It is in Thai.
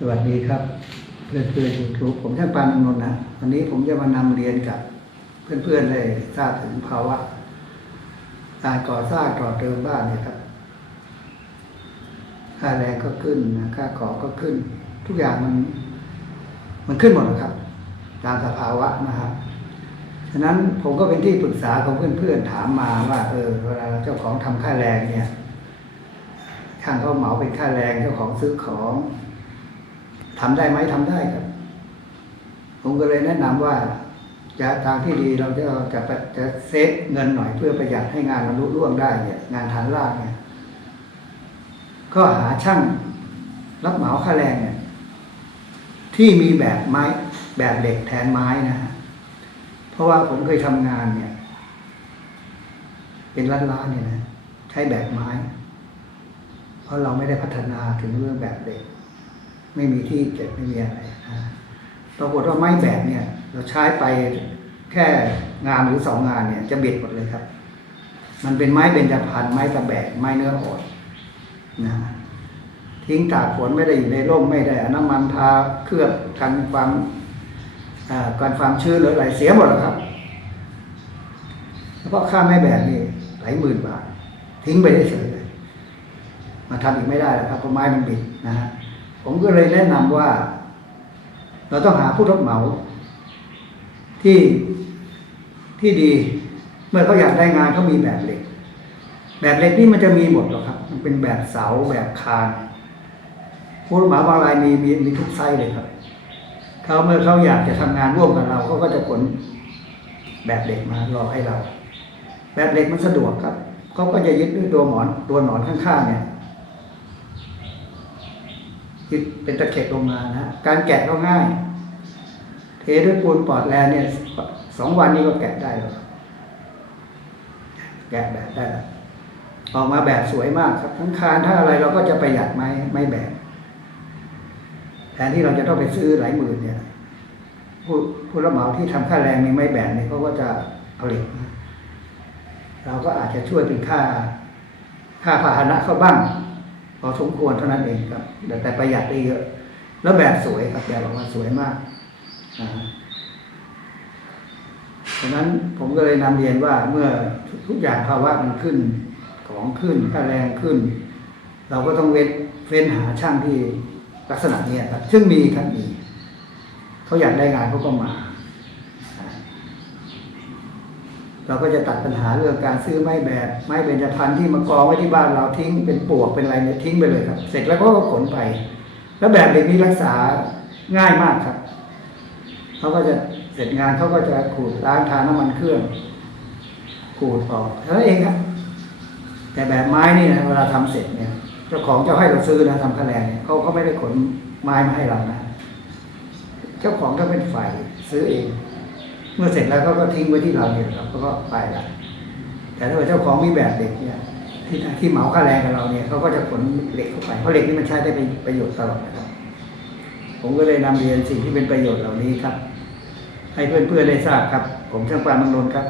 สวัสดีครับ เพื่อนเพื่อนยูทูบผมช่างปานนนท์นะวันนี้ผมจะมานำเรียนกับเพื่อนเพื่อนๆให้ทราบถึงภาวะการก่อสร้างต่อเติมบ้านเนี่ยครับค่าแรงก็ขึ้นนะค่าของก็ขึ้น ทุกอย่างมัน มันขึ้นหมดนะครับ ตามสภาวะนะครับฉะนั้นผมก็เป็นที่ปรึกษาของเพื่อนๆถามมาว่าเออเวลาเจ้าของทำค่าแรงเนี่ยช่างเขาเหมาเป็นค่าแรงเจ้าของซื้อของ ทำได้ไหมทำได้ครับ ผมก็เลยแนะนำว่า จะทางที่ดีเราจะจะจะเซฟเงินหน่อยเพื่อประหยัดให้งานมันรุ่ร่วงได้เนี่ยงานฐานรากเนี่ย ก็หาช่างรับเหมาค่าแรงเนี่ยที่มีแบบไม้แบบเหล็กแทนไม้นะฮะเพราะว่าผมเคยทำงานเนี่ย เป็นล้านๆเนี่ยนะใช้แบบไม้ เพราะเราไม่ได้พัฒนาถึงเรื่องแบบเหล็ก ไม่มีที่เก็บไม่มีอะไรปรากฏว่าไม้แบบเนี่ย เราใช้ไปแค่งานหรือสองงานเนี่ย จะเบ็ดหมดเลยครับ มันเป็นไม้เบญจพรรณไม้ตะแบกไม้เนื้ออ่อนนะทิ้งตากฝนไม่ได้อยู่ในร่มไม่ได้อน้ำมันทาเคลือบกันความอ่ากันความชื้นหรืออะไรเสียหมดแล้วครับเฉพาะค่าไม้แบบนี่หลายหมื่นบาท ทิ้งไปได้เฉยเลยมาทำอีกไม่ได้แล้วครับเพราะไม้มันบิดนะฮะ ผมก็เลยแนะนำว่า เราต้องหาผู้รับเหมาที่ที่ดี เมื่อเขาอยากได้งานเขามีแบบเหล็ก แบบเหล็กนี่มันจะมีหมดหรอกครับ มันเป็นแบบเสาแบบคานผู้รับเหมาบางรายมีมีมีทุกไซส์เลยครับเขาเมื่อเขาอยากจะทำงานร่วมกับเราเขาก็จะขนแบบเหล็กมารอให้เรา แบบเหล็กมันสะดวกครับเขาก็จะยึดด้วยตัวหมอนตัวหนอนข้างๆเนี่ย ยึดเป็นตะเข็บลงมานะการแกะก็ง่าย เทด้วยปูนปอดแลนเนี่ยสองวันนี้ก็แกะได้แล้วแกะแบบได้แล้วออกมาแบบสวยมากครับ ทั้งคานทั้งอะไรเราก็จะประหยัดไม้ไม้แบบแทนที่เราจะต้องไปซื้อหลายหมื่นเนี่ย ผู้ผู้รับเหมาที่ทำค่าแรงมีไม้แบบเนี่ยเขาก็จะผลิตนะเราก็อาจจะช่วยเป็นค่า ค่าพาหนะเขาบ้าง พอสมควรเท่านั้นเองครับ แต่ประหยัดได้เยอะ แล้วแบบสวยครับแบบออกมาสวยมากนะฮะฉะนั้นผมก็เลยนำเรียนว่าเมื่อทุกอย่างภาวะมันขึ้น ของขึ้นค่าแรงขึ้น เราก็ต้องเว้นเฟ้นหาช่างที่ลักษณะนี้ครับ ซึ่งมีครับมีเขาอยากได้งานเขาก็มา เราก็จะตัดปัญหาเรื่องการซื้อไม้แบบไม้เบญจพรรณที่มากองไว้ที่บ้านเราทิ้งเป็นปวกเป็นอะไรเนี่ยทิ้งไปเลยครับ เสร็จแล้วก็ขนไป แล้วแบบเด็กนี้รักษาง่ายมากครับเขาก็จะเสร็จงานเขาก็จะขูดล้างทาน้ำมันเครื่องขูดออกเท่านั้นเองครับ แต่แบบไม้นี่นะเวลาทำเสร็จเนี่ยเจ้าของจ้าให้เราซื้อนะทำคะแนนเนี่ยเขาเขาไม่ได้ขนไม้มาให้เรานะ เจ้าของก็เป็นฝ่ายซื้อเอง เมื่อเสร็จแล้วเขาก็ทิ้งไว้ที่เราเนี่ยครับเขาก็ไปละแต่ถ้าเจ้าของมีแบบเหล็กเนี่ย ที่ที่เหมาค่าแรงกับเราเนี่ยเขาก็จะขนเหล็กเข้าไปเพราะเหล็กนี่มันใช้ได้เป็นประโยชน์ตลอดนะครับ ผมก็เลยนำเรียนสิ่งที่เป็นประโยชน์เหล่านี้ครับ ให้เพื่อนๆได้ทราบครับ ผมช่างปานมังนนครับ